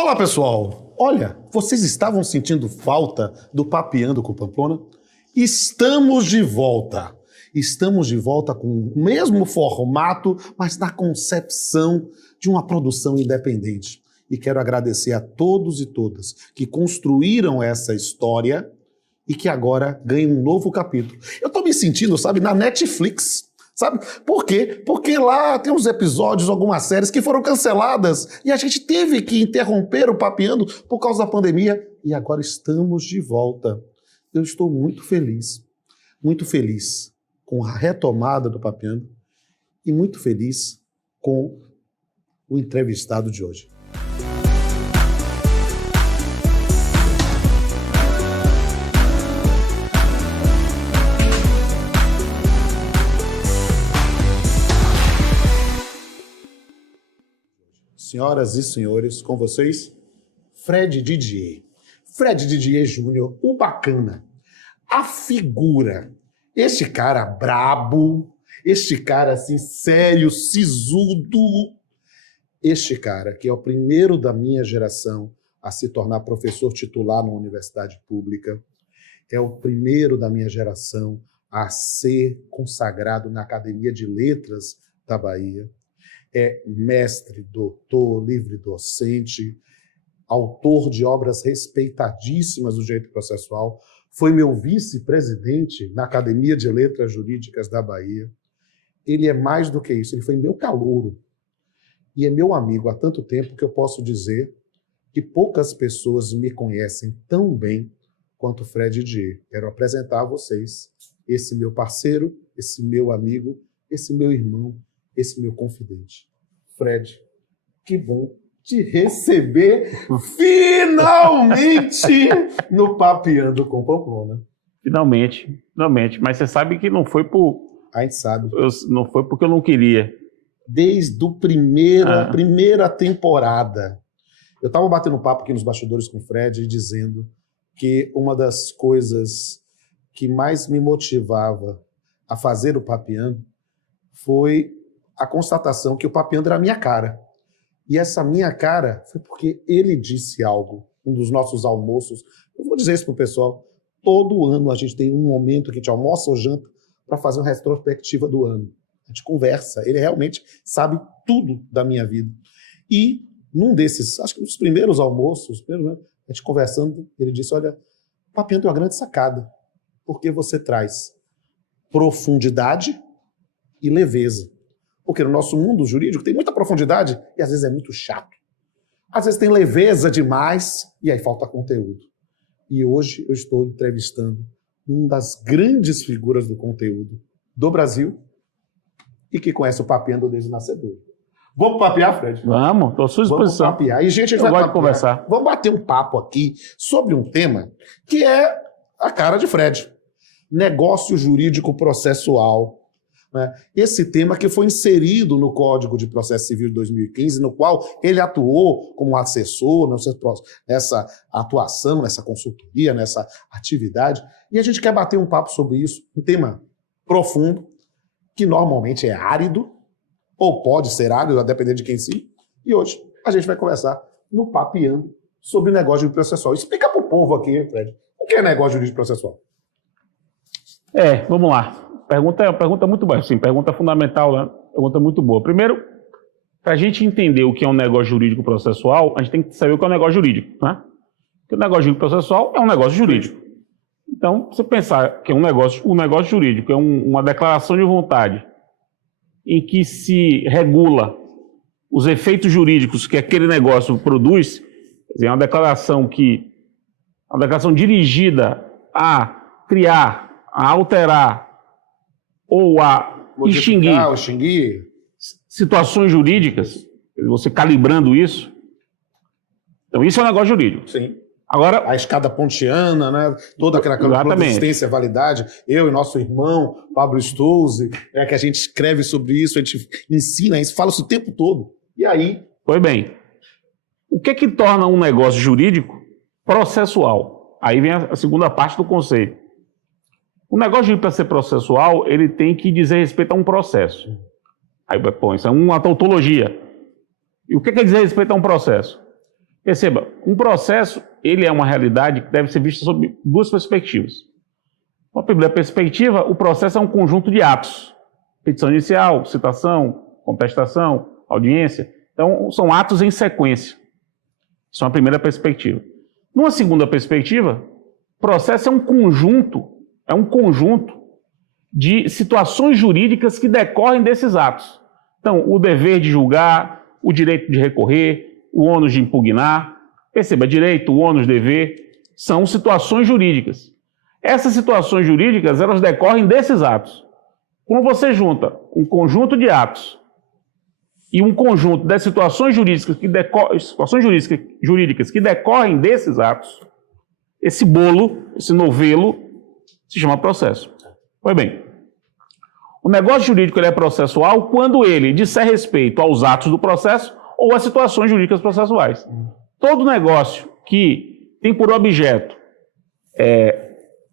Olá, pessoal! Olha, vocês estavam sentindo falta do Papeando com Pamplona? Estamos de volta! Estamos de volta com o mesmo formato, mas na concepção de uma produção independente. E quero agradecer a todos e todas que construíram essa história e que agora ganham um novo capítulo. Eu tô me sentindo, sabe, na Netflix. Sabe? Por quê? Porque lá tem uns episódios, algumas séries que foram canceladas e a gente teve que interromper o Papeando por causa da pandemia e agora estamos de volta. Eu estou muito feliz com a retomada do Papeando e muito feliz com o entrevistado de hoje. Senhoras e senhores, com vocês, Fred Didier. Fred Didier Júnior, o bacana, a figura, este cara brabo, este cara assim sério, sisudo, este cara que é o primeiro da minha geração a se tornar professor titular numa universidade pública, é o primeiro da minha geração a ser consagrado na Academia de Letras da Bahia. É mestre, doutor, livre-docente, autor de obras respeitadíssimas do direito processual, foi meu vice-presidente na Academia de Letras Jurídicas da Bahia. Ele é mais do que isso, ele foi meu calouro e é meu amigo há tanto tempo que eu posso dizer que poucas pessoas me conhecem tão bem quanto Fred Didier. Quero apresentar a vocês esse meu parceiro, esse meu amigo, esse meu irmão, esse meu confidente. Fred, que bom te receber finalmente no Papeando com Pamplona. Finalmente. Mas você sabe que não foi A gente sabe. Não foi porque eu não queria. Desde a primeira temporada. Eu estava batendo papo aqui nos bastidores com o Fred e dizendo que uma das coisas que mais me motivava a fazer o Papeando foi a constatação que o Papeando era a minha cara. E essa minha cara foi porque ele disse algo, um dos nossos almoços. Eu vou dizer isso pro pessoal. Todo ano a gente tem um momento que a gente almoça ou janta para fazer uma retrospectiva do ano. A gente conversa. Ele realmente sabe tudo da minha vida. E num desses, acho que nos primeiros almoços, a gente conversando, ele disse, olha, o Papeando é uma grande sacada, porque você traz profundidade e leveza. Porque no nosso mundo jurídico tem muita profundidade e às vezes é muito chato. Às vezes tem leveza demais e aí falta conteúdo. E hoje eu estou entrevistando uma das grandes figuras do conteúdo do Brasil e que conhece o Papeando desde o nascedor. Vamos papear, Fred? Vamos, estou à sua disposição. Vamos papear. E, gente, a gente eu vai gosto de conversar. Vamos bater um papo aqui sobre um tema que é a cara de Fred. Negócio jurídico processual. Né? Esse tema que foi inserido no Código de Processo Civil de 2015, no qual ele atuou como assessor nessa atuação, nessa consultoria, nessa atividade. E a gente quer bater um papo sobre isso, um tema profundo, que normalmente é árido, ou pode ser árido, a depender de quem sim. E hoje a gente vai conversar no Papeando sobre o negócio jurídico processual. Explica para o povo aqui, Fred, o que é negócio jurídico processual? Vamos lá. Pergunta muito boa, sim, pergunta fundamental, né? Pergunta muito boa. Primeiro, para a gente entender o que é um negócio jurídico processual, a gente tem que saber o que é um negócio jurídico, né? Porque o negócio jurídico processual é um negócio jurídico. Então, você pensar que é um negócio jurídico é uma declaração de vontade em que se regula os efeitos jurídicos que aquele negócio produz, quer dizer, é uma declaração dirigida a criar, a alterar ou a extinguir situações jurídicas, você calibrando isso. Então, isso é um negócio jurídico. Sim. Agora, a escada pontiana, né? Toda aquela consistência, validade. Eu e nosso irmão, Pablo Stolze, que a gente escreve sobre isso, a gente ensina isso, fala isso o tempo todo. E aí? Pois bem, o que é que torna um negócio jurídico processual? Aí vem a segunda parte do conceito. O negócio jurídico, para ser processual, ele tem que dizer respeito a um processo. Aí, pô, isso é uma tautologia. E o que quer dizer respeito a um processo? Perceba, um processo, ele é uma realidade que deve ser vista sob duas perspectivas. A primeira perspectiva, o processo é um conjunto de atos. Petição inicial, citação, contestação, audiência. Então, são atos em sequência. Isso é uma primeira perspectiva. Numa segunda perspectiva, o processo é um conjunto de situações jurídicas que decorrem desses atos. Então, o dever de julgar, o direito de recorrer, o ônus de impugnar. Perceba, direito, ônus, dever, são situações jurídicas. Essas situações jurídicas, elas decorrem desses atos. Quando você junta um conjunto de atos e um conjunto de situações jurídicas que decorrem desses atos, esse bolo, esse novelo, se chama processo. Pois bem, o negócio jurídico ele é processual quando ele disser respeito aos atos do processo ou às situações jurídicas processuais. Todo negócio que tem por objeto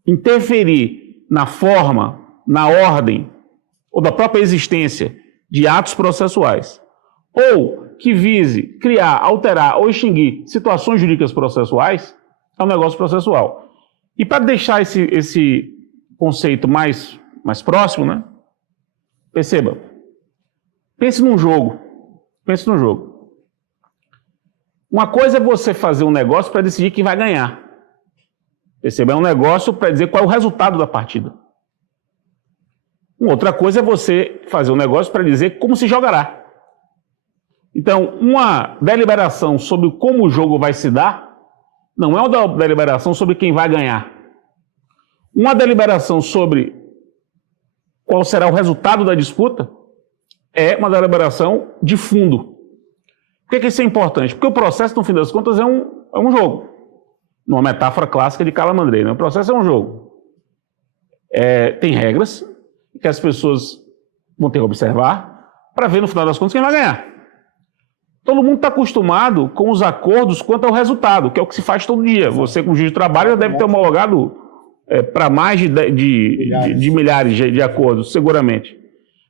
interferir na forma, na ordem ou da própria existência de atos processuais, ou que vise criar, alterar ou extinguir situações jurídicas processuais, é um negócio processual. E para deixar esse conceito mais próximo, né? Perceba, pense num jogo. Uma coisa é você fazer um negócio para decidir quem vai ganhar. Perceba, é um negócio para dizer qual é o resultado da partida. Uma outra coisa é você fazer um negócio para dizer como se jogará. Então, uma deliberação sobre como o jogo vai se dar não é uma deliberação sobre quem vai ganhar. Uma deliberação sobre qual será o resultado da disputa é uma deliberação de fundo. Por que isso é importante? Porque o processo, no fim das contas, é um jogo. Numa metáfora clássica de Calamandrei, né? O processo é um jogo. Tem regras que as pessoas vão ter que observar para ver, no final das contas, quem vai ganhar. Todo mundo está acostumado com os acordos quanto ao resultado, que é o que se faz todo dia. Você, como juiz de trabalho, já deve ter homologado para mais de milhares de acordos, seguramente.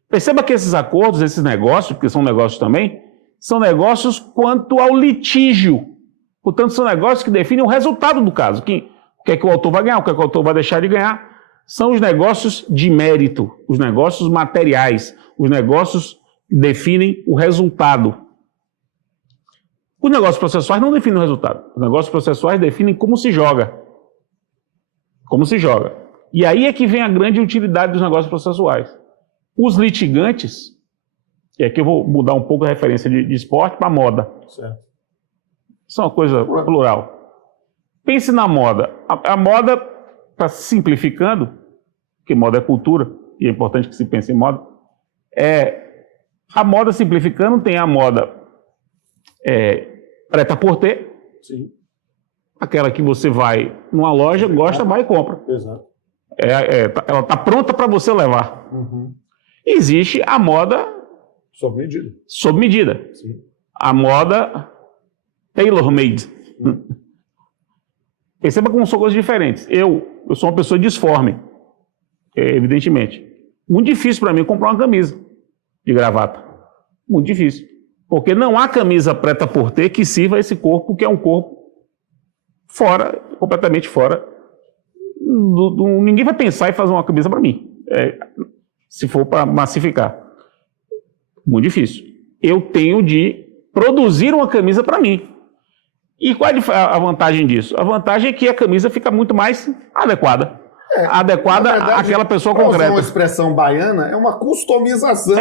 Perceba que esses acordos, esses negócios, porque são negócios também, são negócios quanto ao litígio. Portanto, são negócios que definem o resultado do caso. O que é que o autor vai ganhar, o que é que o autor vai deixar de ganhar. São os negócios de mérito, os negócios materiais, os negócios que definem o resultado. Os negócios processuais não definem o resultado. Os negócios processuais definem como se joga. Como se joga. E aí é que vem a grande utilidade dos negócios processuais. Os litigantes, e aqui eu vou mudar um pouco a referência de esporte para moda. Certo. Isso é uma coisa plural. Pense na moda. A moda está simplificando, porque moda é cultura, e é importante que se pense em moda. A moda simplificando tem a moda prêt-à-porter, sim, aquela que você vai numa loja, gosta, vai e compra. Exato. Ela está pronta para você levar. Uhum. Existe a moda sob medida. Sob medida. Sim. A moda tailor-made. Perceba como são coisas diferentes. Eu sou uma pessoa disforme, evidentemente. Muito difícil para mim comprar uma camisa de gravata. Muito difícil. Porque não há camisa prêt-à-porter que sirva a esse corpo, que é um corpo fora, completamente fora. Ninguém vai pensar em fazer uma camisa para mim, se for para massificar. Muito difícil. Eu tenho de produzir uma camisa para mim. E qual é a vantagem disso? A vantagem é que a camisa fica muito mais adequada. Adequada àquela pessoa concreta. Uma expressão baiana é uma customização.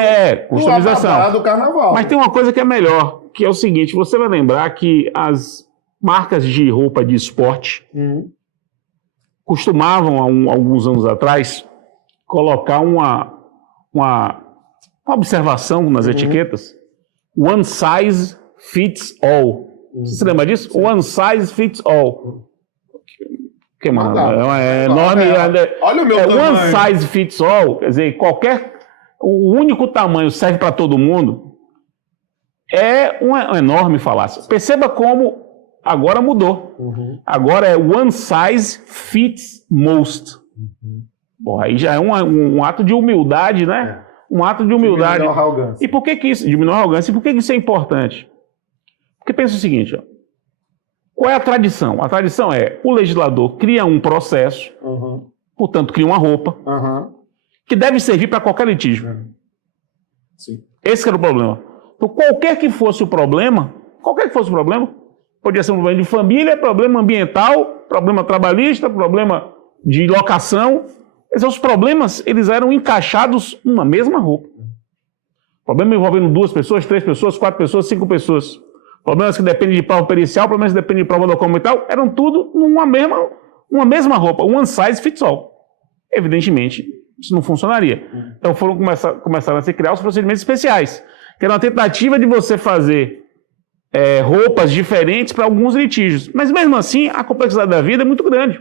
Customização do carnaval. Mas tem uma coisa que é melhor, que é o seguinte: você vai lembrar que as marcas de roupa de esporte costumavam, alguns anos atrás, colocar uma observação nas etiquetas: one size fits all. Você se lembra disso? One size fits all. Que mano, é enorme. Olha o meu tamanho. One size fits all, quer dizer, o único tamanho serve para todo mundo. É uma enorme falácia. Perceba como agora mudou. Agora é one size fits most. Bom, aí já é um ato de humildade, né? Um ato de humildade. Diminuir a arrogância. E por que isso? Diminuir a arrogância. E por que isso é importante? Porque pensa o seguinte, ó. Qual é a tradição? A tradição é o legislador cria um processo, portanto, cria uma roupa, que deve servir para qualquer litígio. Sim. Esse era o problema. Então, qualquer que fosse o problema, podia ser um problema de família, problema ambiental, problema trabalhista, problema de locação. Os problemas, eles eram encaixados numa mesma roupa. Problema envolvendo 2 pessoas, 3 pessoas, 4 pessoas, 5 pessoas. Problemas que dependem de prova pericial, problemas que dependem de prova documental, eram tudo numa mesma roupa, one size fits all. Evidentemente, isso não funcionaria. Então começaram a se criar os procedimentos especiais, que era uma tentativa de você fazer roupas diferentes para alguns litígios. Mas mesmo assim, a complexidade da vida é muito grande.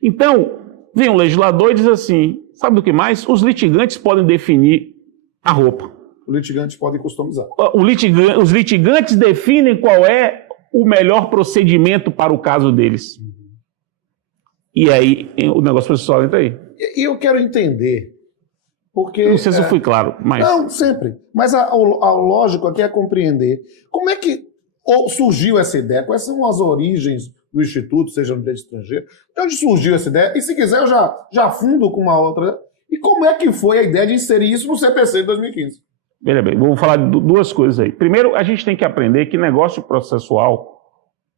Então, vem um legislador e diz assim, sabe do que mais? Os litigantes podem definir a roupa. Os litigantes podem customizar. Os litigantes definem qual é o melhor procedimento para o caso deles. E aí o negócio processual entra aí. E eu quero entender, porque... Não sei se eu fui claro, mas... Não, sempre. Mas o lógico aqui é compreender como é que surgiu essa ideia, quais são as origens do Instituto, seja no direito estrangeiro, de onde surgiu essa ideia, e se quiser eu já fundo com uma outra, e como é que foi a ideia de inserir isso no CPC de 2015? Veja bem, vou falar de 2 coisas aí. Primeiro, a gente tem que aprender que negócio processual,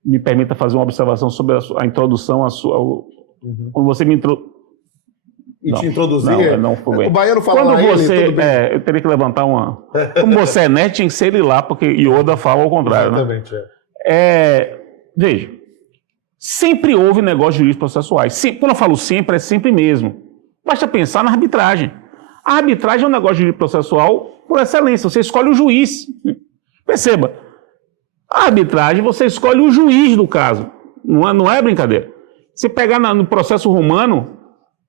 me permita fazer uma observação sobre a introdução, quando você me te introduzir? Não foi bem. O baiano fala quando você, tudo bem. eu teria que levantar uma... Como você é nerd, tinha que ser ele lá, porque Yoda fala ao contrário. Exatamente, né? Veja, sempre houve negócios jurídicos processuais. Quando eu falo sempre, é sempre mesmo. Basta pensar na arbitragem. A arbitragem é um negócio jurídico processual por excelência. Você escolhe o juiz. Perceba, a arbitragem, você escolhe o juiz do caso. Não é brincadeira. Se pegar no processo romano,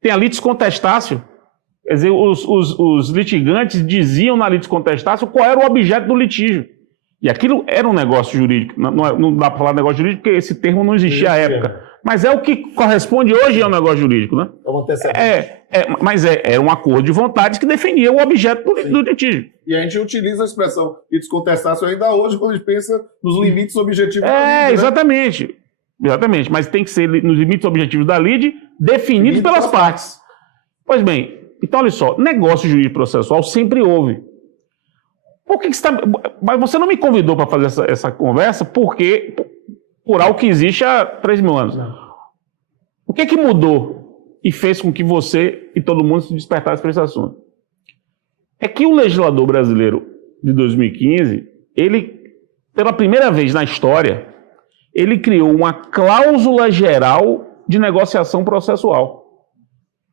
tem a litis contestácio. Quer dizer, os litigantes diziam na litis contestácio qual era o objeto do litígio. E aquilo era um negócio jurídico. Não dá para falar negócio jurídico porque esse termo não existia à época. Mas é o que corresponde hoje ao negócio jurídico, né? Mas era um acordo de vontades que definia o objeto do litígio. E a gente utiliza a expressão litis contestácio ainda hoje quando a gente pensa nos limites objetivos da lide, né? Exatamente. Exatamente. Mas tem que ser nos limites objetivos da lide definidos pelas partes. Pois bem, então olha só, negócio jurídico processual sempre houve. Por que você está... Mas você não me convidou para fazer essa conversa por algo que existe há 3.000 anos. Não. O que mudou e fez com que você e todo mundo se despertasse para esse assunto? É que o legislador brasileiro de 2015, ele, pela primeira vez na história, ele criou uma cláusula geral de negociação processual.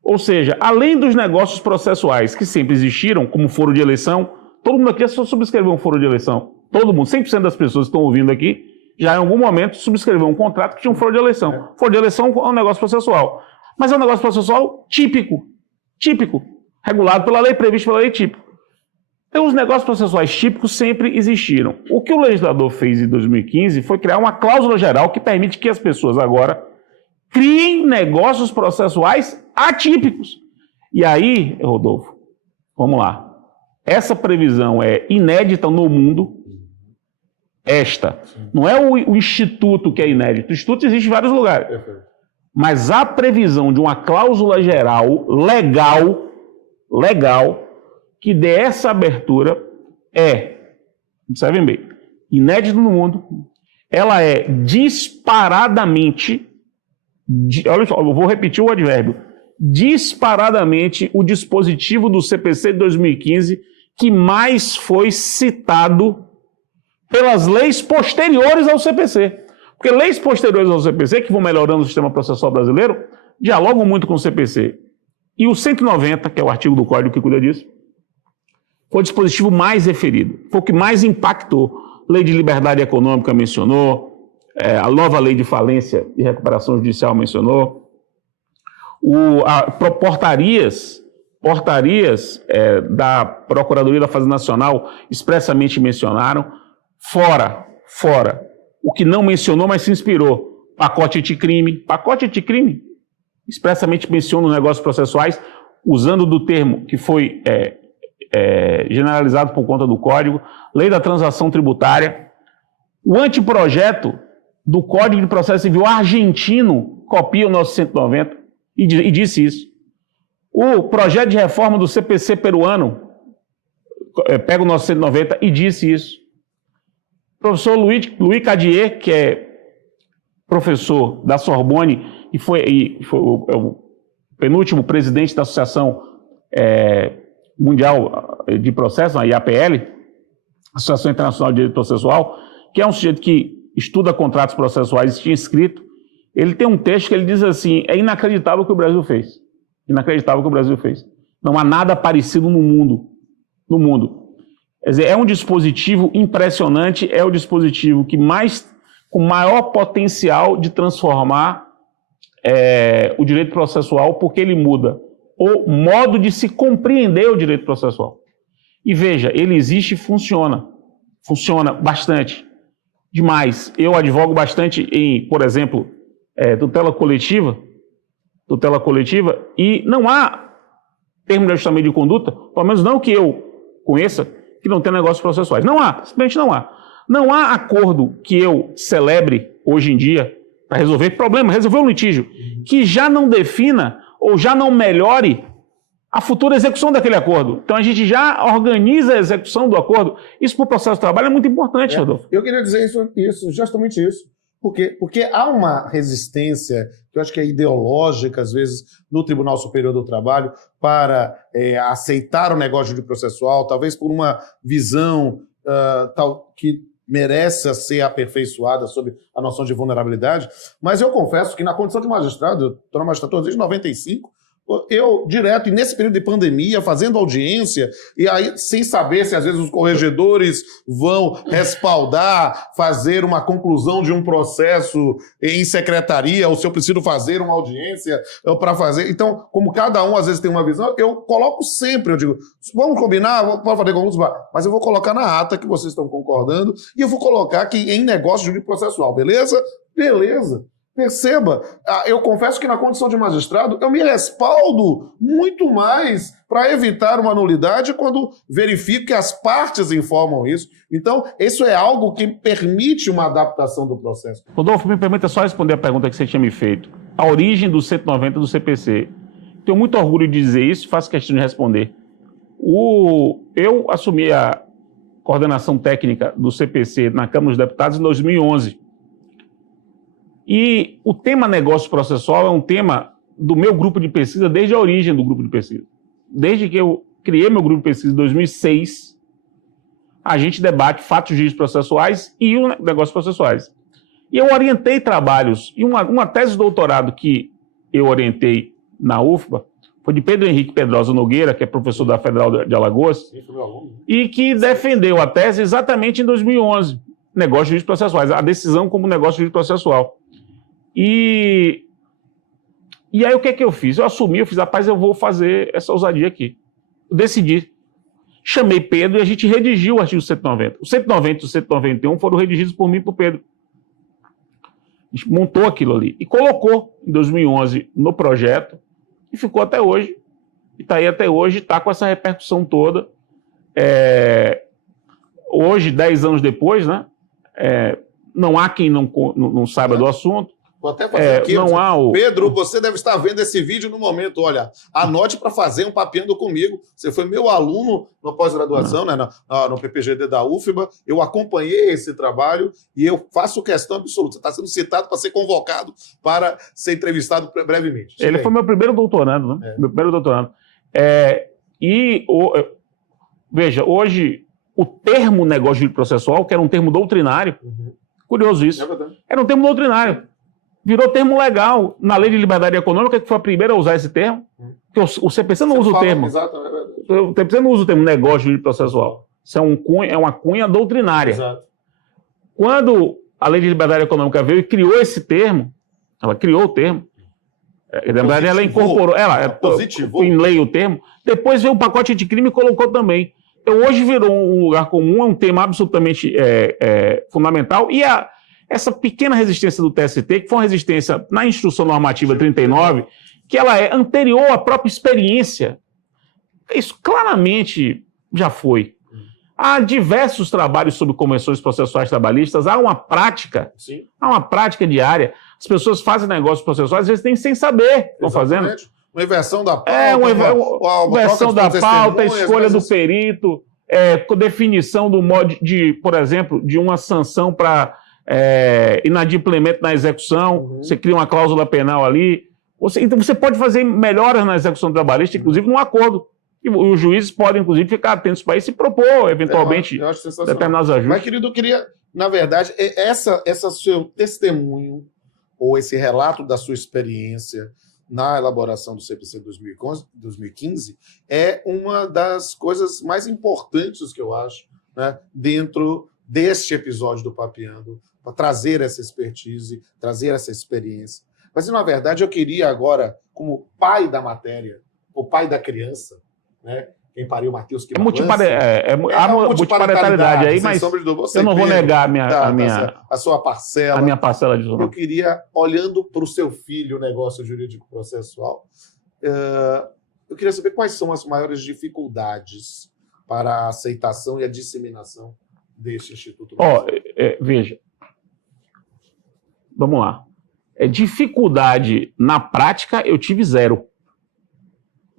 Ou seja, além dos negócios processuais que sempre existiram, como foro de eleição, todo mundo aqui só subscreveu um foro de eleição. Todo mundo, 100% das pessoas que estão ouvindo aqui, já em algum momento subscreveu um contrato que tinha um foro de eleição. Foro de eleição é um negócio processual. Mas é um negócio processual típico, regulado pela lei, previsto pela lei típico. Então, os negócios processuais típicos sempre existiram. O que o legislador fez em 2015 foi criar uma cláusula geral que permite que as pessoas agora criem negócios processuais atípicos. E aí, Rodolfo, vamos lá. Essa previsão é inédita no mundo. Não é o Instituto que é inédito. O Instituto existe em vários lugares. Mas a previsão de uma cláusula geral legal, que dê essa abertura observem bem, inédito no mundo. Ela é disparadamente, olha só, eu vou repetir o advérbio, disparadamente o dispositivo do CPC de 2015 que mais foi citado pelas leis posteriores ao CPC. Porque leis posteriores ao CPC, que vão melhorando o sistema processual brasileiro, dialogam muito com o CPC. E o 190, que é o artigo do Código que cuida disso, foi o dispositivo mais referido, foi o que mais impactou. Lei de liberdade econômica mencionou, a nova lei de falência e recuperação judicial mencionou, portarias da Procuradoria da Fazenda Nacional expressamente mencionaram, fora, o que não mencionou, mas se inspirou, pacote anticrime, expressamente menciona os negócios processuais, usando do termo que foi generalizado por conta do Código, lei da transação tributária, o anteprojeto do Código de Processo Civil argentino copia o nosso 190 e disse isso. O projeto de reforma do CPC peruano pega o nosso 190 e disse isso. O professor Louis Cadier, que é professor da Sorbonne e foi o penúltimo presidente da Associação Mundial de Processo, a IAPL, Associação Internacional de Direito Processual, que é um sujeito que estuda contratos processuais e tinha escrito, ele tem um texto que ele diz assim: é inacreditável o que o Brasil fez. Inacreditável o que o Brasil fez. Não há nada parecido no mundo. No mundo. Quer dizer, é um dispositivo impressionante, é o dispositivo que com maior potencial de transformar o direito processual, porque ele muda o modo de se compreender o direito processual. E veja, ele existe e funciona. Funciona bastante. Demais. Eu advogo bastante em, por exemplo, tutela coletiva, e não há termo de ajustamento de conduta, pelo menos não que eu conheça, que não tem negócios processuais. Não há, simplesmente não há. Não há acordo que eu celebre hoje em dia para resolver problema, resolver um litígio, que já não defina ou já não melhore a futura execução daquele acordo. Então a gente já organiza a execução do acordo. Isso para o processo de trabalho é muito importante, Rodolfo. Eu queria dizer justamente isso. Porque há uma resistência, que eu acho que é ideológica, às vezes, no Tribunal Superior do Trabalho, para aceitar o negócio de processual, talvez por uma visão que merece ser aperfeiçoada sobre a noção de vulnerabilidade. Mas eu confesso que na condição de magistrado, eu estou na magistratura desde 95, eu direto, e nesse período de pandemia, fazendo audiência, e aí sem saber se às vezes os corregedores vão respaldar, fazer uma conclusão de um processo em secretaria, ou se eu preciso fazer uma audiência para fazer. Então, como cada um às vezes tem uma visão, eu coloco sempre, eu digo, vamos combinar, pode fazer conclusão, mas eu vou colocar na ata que vocês estão concordando, e eu vou colocar aqui em negócio jurídico processual, beleza? Beleza. Perceba, eu confesso que na condição de magistrado eu me respaldo muito mais para evitar uma nulidade quando verifico que as partes informam isso. Então, isso é algo que permite uma adaptação do processo. Rodolfo, me permita só responder a pergunta que você tinha me feito. A origem do 190 do CPC. Tenho muito orgulho de dizer isso, faço questão de responder. Eu assumi a coordenação técnica do CPC na Câmara dos Deputados em 2011. E o tema negócio processual é um tema do meu grupo de pesquisa desde a origem do grupo de pesquisa. Desde que eu criei meu grupo de pesquisa em 2006, a gente debate fatos jurídicos processuais e negócios processuais. E eu orientei trabalhos, e uma tese de doutorado que eu orientei na UFBA foi de Pedro Henrique Pedrosa Nogueira, que é professor da Federal de Alagoas, e que defendeu a tese exatamente em 2011, negócios jurídicos processuais, a decisão como negócio jurídico processual. E aí o que é que eu fiz? Eu assumi, rapaz, eu vou fazer essa ousadia aqui. Eu decidi. Chamei Pedro e a gente redigiu o artigo 190. O 190 e o 191 foram redigidos por mim e por Pedro. A gente montou aquilo ali e colocou em 2011 no projeto e ficou até hoje. E está aí até hoje, está com essa repercussão toda. Hoje, 10 anos depois, né? Não há quem não saiba do assunto. Vou até fazer aqui. Pedro, você deve estar vendo esse vídeo no momento. Olha, anote para fazer um papeando comigo. Você foi meu aluno na pós-graduação, né, no PPGD da UFBA. Eu acompanhei esse trabalho e eu faço questão absoluta. Você está sendo citado para ser convocado para ser entrevistado brevemente. Ele foi meu primeiro doutorando, né? Meu primeiro doutorando. Veja, hoje, o termo negócio jurídico processual, que era um termo doutrinário, curioso isso, era um termo doutrinário. Virou termo legal na Lei de Liberdade Econômica, que foi a primeira a usar esse termo. Porque o CPC não usa o termo. O CPC não usa o termo negócio jurídico processual. Isso é uma cunha doutrinária. Exato. Quando a Lei de Liberdade Econômica veio e criou esse termo, ela criou o termo. Na verdade, ela incorporou, positivou em lei o termo. Depois veio o pacote anticrime e colocou também. Então, hoje virou um lugar comum, é um tema absolutamente fundamental. E essa pequena resistência do TST, que foi uma resistência na Instrução Normativa 39, que ela é anterior à própria experiência. Isso claramente já foi. Há diversos trabalhos sobre convenções processuais trabalhistas, há uma prática, diária. As pessoas fazem negócios processuais, às vezes nem sem saber, estão fazendo. Uma inversão da pauta, uma inversão da pauta, escolha do perito, definição do modo de, por exemplo, de uma sanção para inadimplemento na execução, você cria uma cláusula penal ali. Então você pode fazer melhoras na execução trabalhista, inclusive num acordo. E os juízes podem, inclusive, ficar atentos para isso e propor, eventualmente, determinados ajustes. Mas, querido, eu queria, na verdade, essa seu testemunho, ou esse relato da sua experiência na elaboração do CPC 2015, é uma das coisas mais importantes que eu acho, né, dentro deste episódio do Papeando, para trazer essa expertise, trazer essa experiência. Mas, na verdade, eu queria agora, como pai da matéria, o pai da criança, né? Quem pariu, Matheus, que há multiparentalidade aí, mas eu não vou negar a sua parcela. A minha parcela de Eu queria, olhando para o seu filho, o negócio jurídico processual, eu queria saber quais são as maiores dificuldades para a aceitação e a disseminação deste Instituto. Veja, vamos lá. Dificuldade na prática, eu tive zero.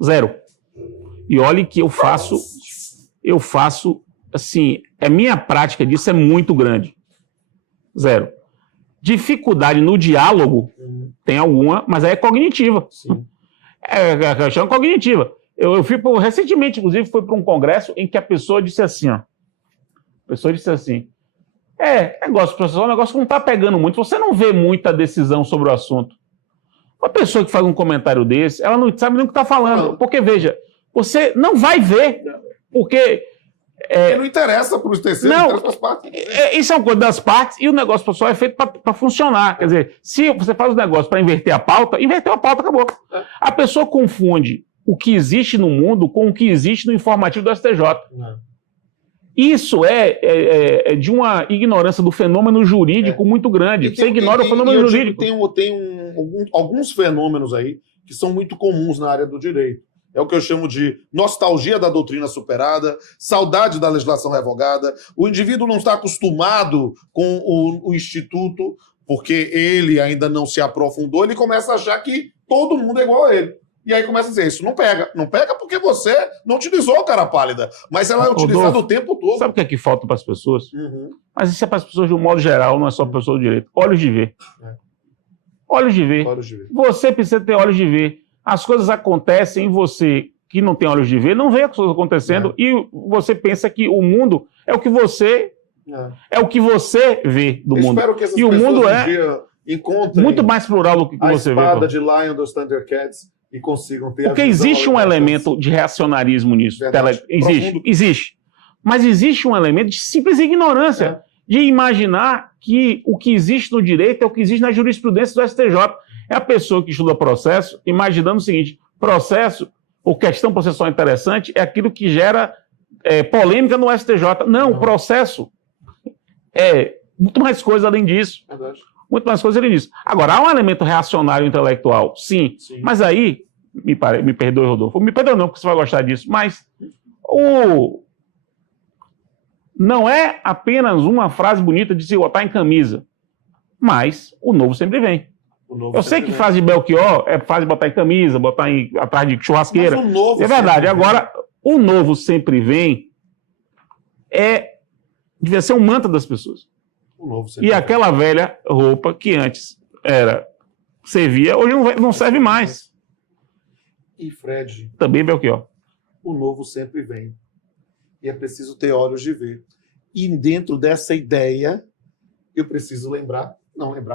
Zero. E olhe que eu faço, assim, a minha prática disso é muito grande. Zero. Dificuldade no diálogo, tem alguma, mas aí é cognitiva. Sim. É questão cognitiva. Eu fui, recentemente, inclusive, fui para um congresso em que a pessoa disse assim, negócio processual é um negócio que não está pegando muito, você não vê muita decisão sobre o assunto. Uma pessoa que faz um comentário desse, ela não sabe nem o que está falando, porque, veja, você não vai ver, porque não interessa para os terceiros, não interessa para as partes. Isso é uma coisa das partes e o negócio pessoal é feito para funcionar. Quer dizer, se você faz um negócio para inverter a pauta, inverteu a pauta, acabou. A pessoa confunde o que existe no mundo com o que existe no informativo do STJ. Isso é de uma ignorância do fenômeno jurídico muito grande. Você ignora o fenômeno jurídico. Tem alguns fenômenos aí que são muito comuns na área do direito. É o que eu chamo de nostalgia da doutrina superada, saudade da legislação revogada. O indivíduo não está acostumado com o instituto, porque ele ainda não se aprofundou, ele começa a achar que todo mundo é igual a ele. E aí começa a dizer, isso não pega. Não pega porque você não utilizou a cara pálida. Mas ela é utilizada o tempo todo. Sabe o que é que falta para as pessoas? Mas isso é para as pessoas de um modo geral, não é só para a pessoa do direito. Olhos de ver. Olhos de ver. Você precisa ter olhos de ver. As coisas acontecem e você, que não tem olhos de ver, não vê as coisas acontecendo e você pensa que o mundo é o que você vê do mundo. Espero que essas e o mundo encontrem muito mais plural do que você vê. A espada de Lion dos Thundercats e consigam ter porque existe um elemento de reacionarismo nisso. Existe. Mas existe um elemento de simples ignorância, de imaginar que o que existe no direito é o que existe na jurisprudência do STJ. É a pessoa que estuda processo imaginando o seguinte, processo ou questão processual interessante é aquilo que gera polêmica no STJ. Não, o processo é muito mais coisa além disso. Muito mais coisa além disso. Agora, há um elemento reacionário intelectual, sim. Mas aí, me perdoe, Rodolfo, me perdoe não, porque você vai gostar disso, mas não é apenas uma frase bonita de se botar em camisa, mas o novo sempre vem. Eu sei que frase de Belchior é frase de botar em camisa, botar atrás de churrasqueira. Mas o novo é verdade. Agora, o novo sempre vem devia ser um mantra das pessoas. E aquela velha roupa que antes servia, hoje não serve mais. E Fred... Também Belchior. O novo sempre vem. E é preciso ter olhos de ver. E dentro dessa ideia, eu preciso lembrar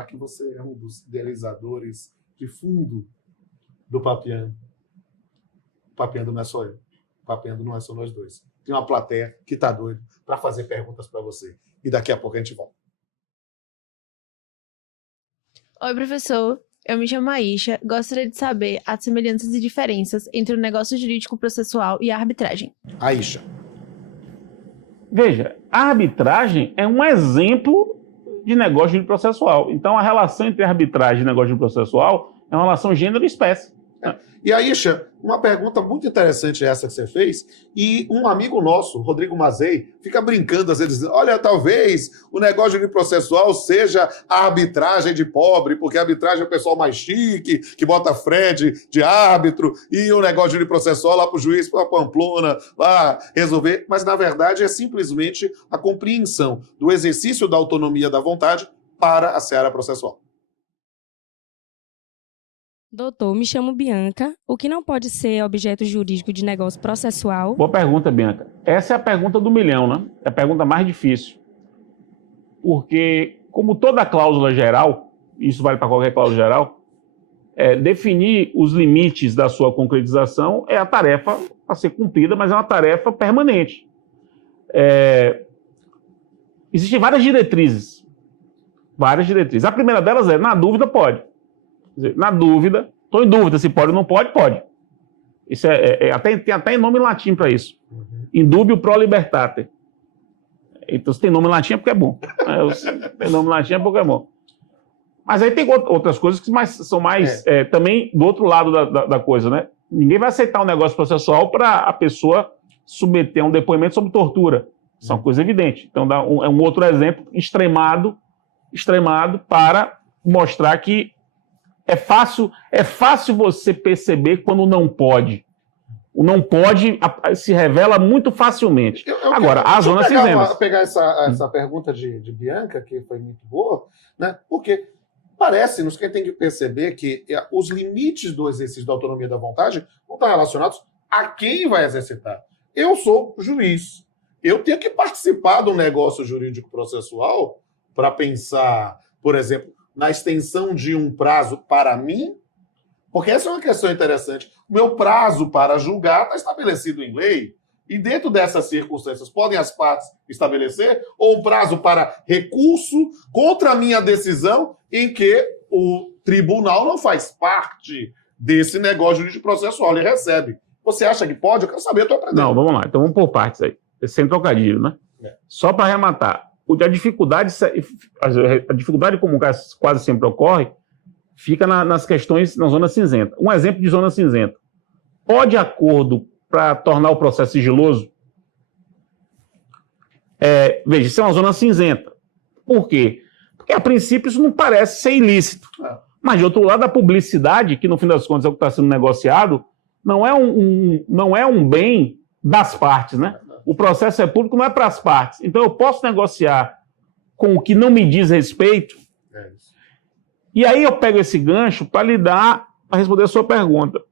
que você é um dos idealizadores de fundo do Papeando. O Papeando não é só eu. O Papeando não é só nós dois. Tem uma plateia que está doida para fazer perguntas para você. E daqui a pouco a gente volta. Oi, professor. Eu me chamo Aisha. Gostaria de saber as semelhanças e diferenças entre o negócio jurídico processual e a arbitragem. Aisha. Veja, a arbitragem é um exemplo de negócio jurídico processual. Então, a relação entre arbitragem e negócio jurídico processual é uma relação gênero e espécie. E aí, Isha, uma pergunta muito interessante essa que você fez, e um amigo nosso, Rodrigo Mazei, fica brincando às vezes, olha, talvez o negócio processual seja a arbitragem de pobre, porque a arbitragem é o pessoal mais chique, que bota Fred de árbitro, e o negócio processual lá para o juiz, para a Pamplona, lá resolver. Mas, na verdade, é simplesmente a compreensão do exercício da autonomia da vontade para a seara processual. Doutor, me chamo Bianca. O que não pode ser objeto jurídico de negócio processual? Boa pergunta, Bianca. Essa é a pergunta do milhão, né? É a pergunta mais difícil. Porque, como toda cláusula geral, isso vale para qualquer cláusula geral, definir os limites da sua concretização é a tarefa a ser cumprida, mas é uma tarefa permanente. Existem várias diretrizes. Várias diretrizes. A primeira delas é, na dúvida, pode. Na dúvida, estou em dúvida se pode ou não pode, pode. Isso tem até nome em latim para isso. In dubio pro libertate. Então, se tem nome em latim é porque é bom. Tem nome em latim é porque é bom. Mas aí tem outras coisas que são mais também do outro lado da coisa, né? Ninguém vai aceitar um negócio processual para a pessoa submeter a um depoimento sobre tortura. Isso é uma coisa evidente. Então, é um outro exemplo extremado para mostrar que é fácil você perceber quando não pode. O não pode se revela muito facilmente. Agora, há zonas cinzentas. Vou pegar essa pergunta de Bianca, que foi muito boa, né? Porque parece-nos que tem que perceber que os limites do exercício da autonomia da vontade não estão relacionados a quem vai exercitar. Eu sou juiz. Eu tenho que participar do negócio jurídico processual para pensar, por exemplo, na extensão de um prazo para mim, porque essa é uma questão interessante. O meu prazo para julgar está estabelecido em lei, e dentro dessas circunstâncias podem as partes estabelecer, ou um prazo para recurso contra a minha decisão, em que o tribunal não faz parte desse negócio jurídico processual, ele recebe. Você acha que pode? Eu quero saber, eu estou aprendendo. Não, vamos lá. Então vamos por partes aí. Sem trocadilho, né? Só para arrematar. A dificuldade comum que quase sempre ocorre fica nas questões na zona cinzenta. Um exemplo de zona cinzenta. Pode acordo para tornar o processo sigiloso? Veja, isso é uma zona cinzenta. Por quê? Porque, a princípio, isso não parece ser ilícito. Mas, de outro lado, a publicidade, que no fim das contas é o que está sendo negociado, não é um bem das partes, né? O processo é público, não é para as partes. Então, eu posso negociar com o que não me diz respeito. E aí eu pego esse gancho para responder a sua pergunta.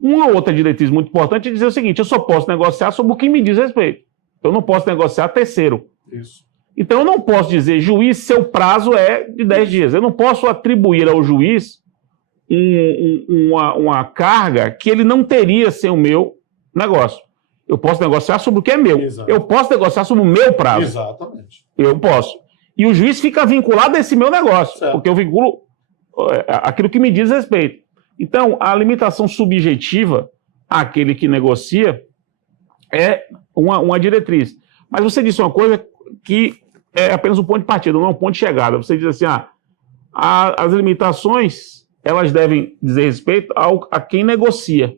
Uma outra diretriz muito importante é dizer o seguinte: eu só posso negociar sobre o que me diz respeito. Eu não posso negociar terceiro. Isso. Então, eu não posso dizer, juiz, seu prazo é de 10 dias. Eu não posso atribuir ao juiz uma carga que ele não teria sem o meu negócio. Eu posso negociar sobre o que é meu. Exato. Eu posso negociar sobre o meu prazo. Exatamente. Eu posso. E o juiz fica vinculado a esse meu negócio, certo, porque eu vinculo aquilo que me diz respeito. Então, a limitação subjetiva àquele que negocia é uma diretriz. Mas você disse uma coisa que é apenas um ponto de partida, não é um ponto de chegada. Você diz assim, as limitações, elas devem dizer respeito a quem negocia.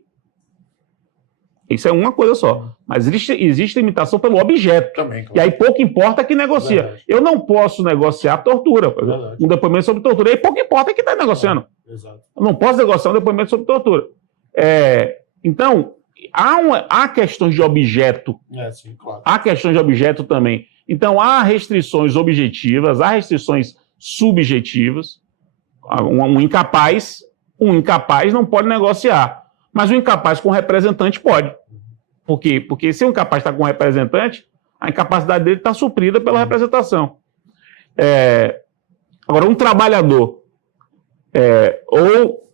Isso é uma coisa só. Mas existe limitação pelo objeto. Também, claro. E aí pouco importa quem negocia. Verdade. Eu não posso negociar tortura, por exemplo. Um depoimento sobre tortura. E aí pouco importa quem está negociando. Exato. Eu não posso negociar um depoimento sobre tortura. Então, há questões de objeto. Sim, claro. Há questões de objeto também. Então, há restrições objetivas, há restrições subjetivas. Um incapaz não pode negociar. Mas o incapaz com representante pode. Por quê? Porque se o incapaz está com representante, a incapacidade dele está suprida pela representação. Agora, um trabalhador ou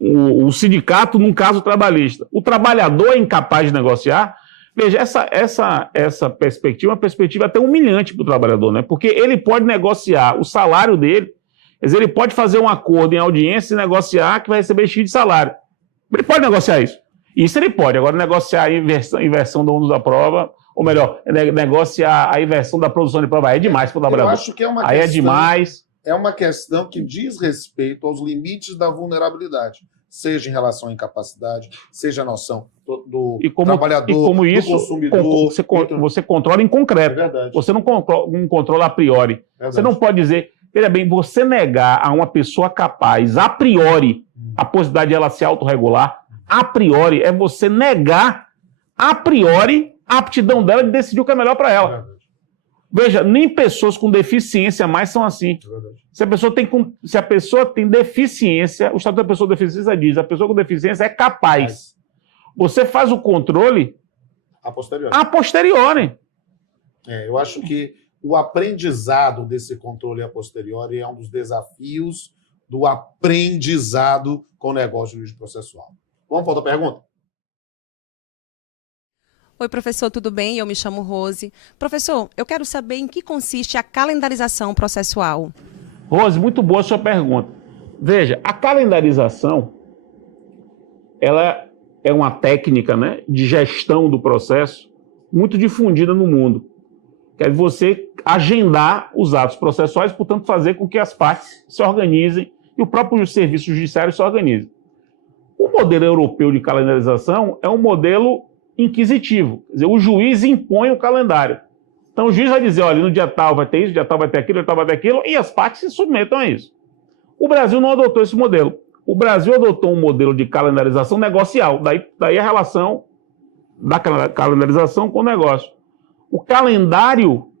o sindicato, num caso trabalhista, o trabalhador é incapaz de negociar. Veja, essa perspectiva é uma perspectiva até humilhante para o trabalhador, né? Porque ele pode negociar o salário dele, quer dizer, ele pode fazer um acordo em audiência e negociar que vai receber X de salário. Ele pode negociar isso. Isso ele pode. Agora, negociar a inversão do ônus da prova, ou melhor, negociar a inversão da produção de prova, é demais para o trabalhador. Eu acho que é uma aí questão, é demais. É uma questão que diz respeito aos limites da vulnerabilidade. seja em relação à incapacidade, seja a noção do como, trabalhador, e como isso, do consumidor. Você controla em concreto. É verdade. Você não controla a priori. Verdade. Você não pode dizer, veja bem, você negar a uma pessoa capaz, a priori, a possibilidade de ela se autorregular, a priori, é você negar, a priori, a aptidão dela de decidir o que é melhor para ela. Veja, nem pessoas com deficiência mais são assim. Se a pessoa tem deficiência, o Estatuto da Pessoa com Deficiência diz, a pessoa com deficiência é capaz. Você faz o controle a posteriori. Eu acho que o aprendizado desse controle a posteriori é um dos desafios do aprendizado com o negócio jurídico processual. Vamos para outra pergunta? Oi, professor, tudo bem? Eu me chamo Rose. Professor, eu quero saber em que consiste a calendarização processual. Rose, muito boa a sua pergunta. Veja, a calendarização, ela é uma técnica, né, de gestão do processo muito difundida no mundo. Que é você agendar os atos processuais, portanto, fazer com que as partes se organizem e o próprio serviço judiciário se organize. O modelo europeu de calendarização é um modelo inquisitivo. Quer dizer, o juiz impõe o calendário. Então o juiz vai dizer, olha, no dia tal vai ter isso, no dia tal vai ter aquilo, no dia tal vai ter aquilo, e as partes se submetam a isso. O Brasil não adotou esse modelo. O Brasil adotou um modelo de calendarização negocial, daí a relação da calendarização com o negócio. O calendário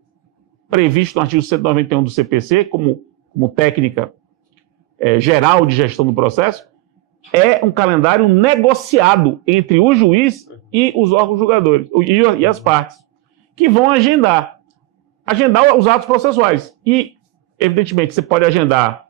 previsto no artigo 191 do CPC, como técnica geral de gestão do processo, é um calendário negociado entre o juiz e os órgãos julgadores, e as partes, que vão agendar os atos processuais. E, evidentemente, você pode agendar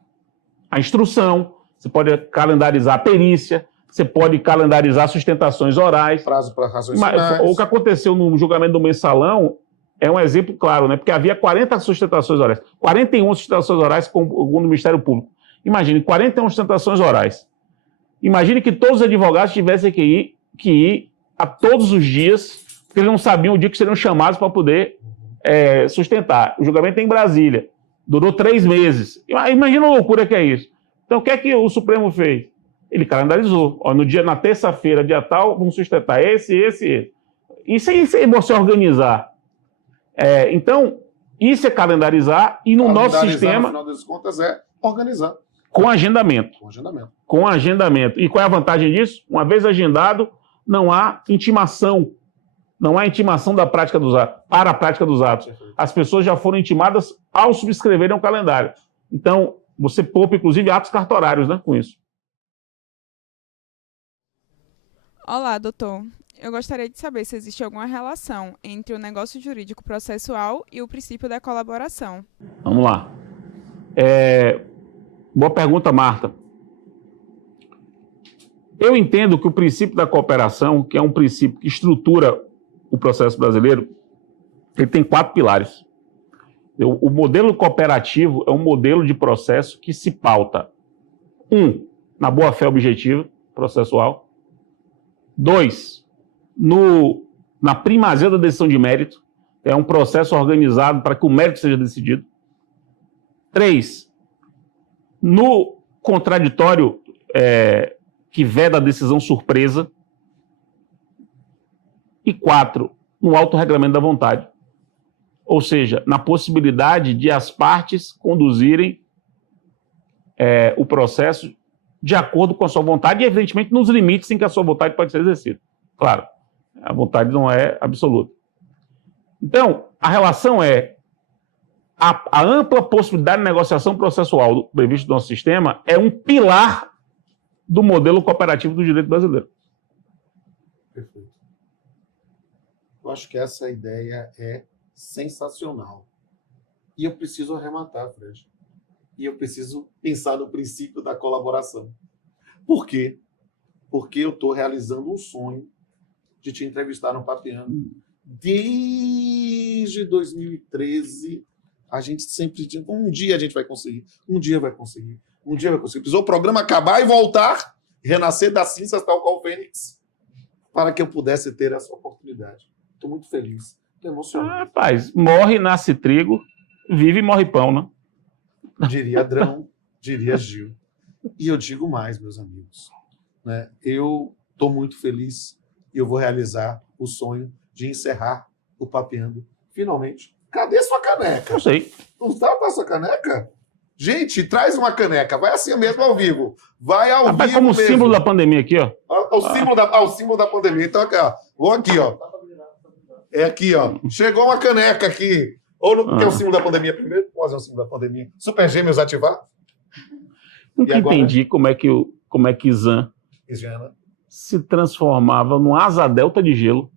a instrução, você pode calendarizar a perícia, você pode calendarizar sustentações orais. Prazo para razões finais. O que aconteceu no julgamento do mensalão é um exemplo claro, né? Porque havia 40 sustentações orais, 41 sustentações orais segundo o Ministério Público. Imagine, 41 sustentações orais. Imagine que todos os advogados tivessem que ir a todos os dias, porque eles não sabiam o dia que seriam chamados para poder sustentar. O julgamento é em Brasília. Durou 3 meses. Imagina a loucura que é isso. Então, o que é que o Supremo fez? Ele calendarizou. Na terça-feira, dia tal, vamos sustentar esse. Isso é você organizar. Então, isso é calendarizar e no nosso sistema... no final das contas, é organizar. Com agendamento. Com agendamento. E qual é a vantagem disso? Uma vez agendado, não há intimação. Não há intimação da prática dos atos, para a prática dos atos. As pessoas já foram intimadas ao subscreverem o calendário. Então, você poupa, inclusive, atos cartorários, né, com isso. Olá, doutor. Eu gostaria de saber se existe alguma relação entre o negócio jurídico processual e o princípio da colaboração. Vamos lá. Boa pergunta, Marta. Eu entendo que o princípio da cooperação, que é um princípio que estrutura o processo brasileiro, ele tem 4 pilares. O modelo cooperativo é um modelo de processo que se pauta, 1, na boa-fé objetiva processual, 2, na primazia da decisão de mérito, é um processo organizado para que o mérito seja decidido, 3, no contraditório que veda a decisão surpresa, e 4, no autorregulamento da vontade. Ou seja, na possibilidade de as partes conduzirem o processo de acordo com a sua vontade e, evidentemente, nos limites em que a sua vontade pode ser exercida. Claro, a vontade não é absoluta. Então, a relação é a ampla possibilidade de negociação processual previsto no nosso sistema é um pilar do modelo cooperativo do direito brasileiro. Perfeito. Eu acho que essa ideia é sensacional. E eu preciso arrematar, Fred. E eu preciso pensar no princípio da colaboração. Por quê? Porque eu estou realizando um sonho de te entrevistar no Papeando. Desde 2013, a gente sempre tinha... Um dia a gente vai conseguir. Um dia vai conseguir. Um dia vai conseguir. Precisou o programa acabar e voltar, renascer das cinzas tal qual o Fênix, para que eu pudesse ter essa oportunidade. Estou muito feliz. Estou emocionado. Rapaz, morre, nasce trigo, vive e morre pão, né? Diria Adrão, diria Gil. E eu digo mais, meus amigos. né, eu estou muito feliz e eu vou realizar o sonho de encerrar o Papeando finalmente. Cadê sua caneca? Eu sei. Não tá com a sua caneca? Gente, traz uma caneca. Vai assim mesmo ao vivo. Vai ao Rapaz, vivo como mesmo. símbolo da pandemia aqui, ó. O símbolo da pandemia. Então, aqui, ó. Vou aqui, ó. É aqui, ó. Chegou uma caneca aqui. Ou não quer o símbolo da pandemia primeiro? Pode fazer o símbolo da pandemia. Super Gêmeos ativar? Nunca entendi como é que Zan Giana. se transformava num asa delta de gelo.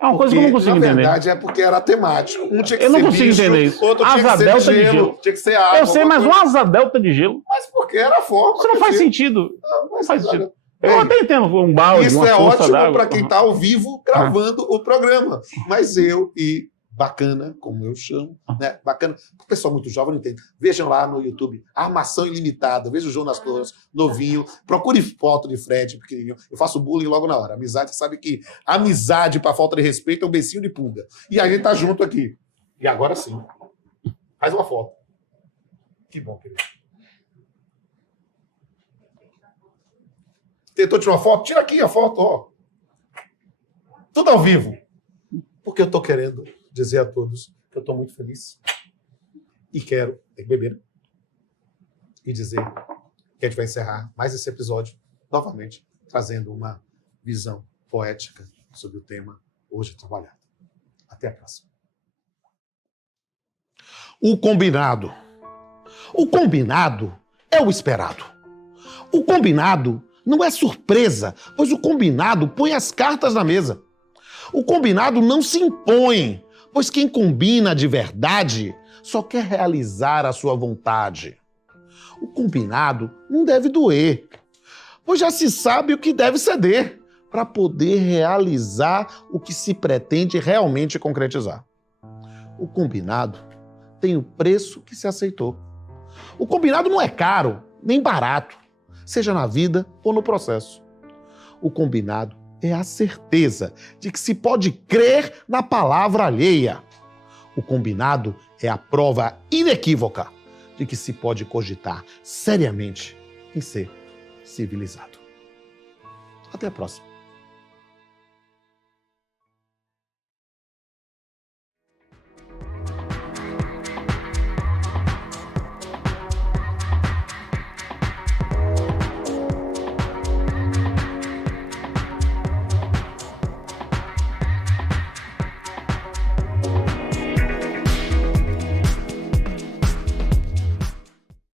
É uma coisa que eu não consigo entender. Na verdade, é porque era temático. Um tinha que Eu não ser consigo bicho, entender isso. outro tinha Asa que ser delta de gelo, gelo. tinha que ser água. Eu sei, mas coisa. uma asa delta de gelo. Mas porque era a forma. Isso não faz sentido. Não Faz sentido. Ei, Eu até entendo um balde, isso uma é força ótimo d'água. para quem está ao vivo gravando o programa. Mas eu e Bacana, como eu chamo, né? Bacana. O pessoal muito jovem não entende. Vejam lá no YouTube, Armação Ilimitada. Veja o Jonas Torres, novinho. Procure foto de Fred, pequenininho. Eu faço bullying logo na hora. Amizade, sabe que amizade para falta de respeito é um becinho de pulga. E a gente tá junto aqui. E agora sim. Faz uma foto. Que bom, querido. Tentou tirar uma foto? Tira aqui a foto, ó. Tudo ao vivo. Porque eu tô querendo dizer a todos que eu estou muito feliz e quero ter que beber e dizer que a gente vai encerrar mais esse episódio novamente trazendo uma visão poética sobre o tema Hoje Trabalhado. Até a próxima. O combinado. O combinado é o esperado. O combinado não é surpresa, pois o combinado põe as cartas na mesa. O combinado não se impõe, pois quem combina de verdade só quer realizar a sua vontade. O combinado não deve doer, pois já se sabe o que deve ceder para poder realizar o que se pretende realmente concretizar. O combinado tem o preço que se aceitou. O combinado não é caro, nem barato, seja na vida ou no processo. O combinado é a certeza de que se pode crer na palavra alheia. O combinado é a prova inequívoca de que se pode cogitar seriamente em ser civilizado. Até a próxima.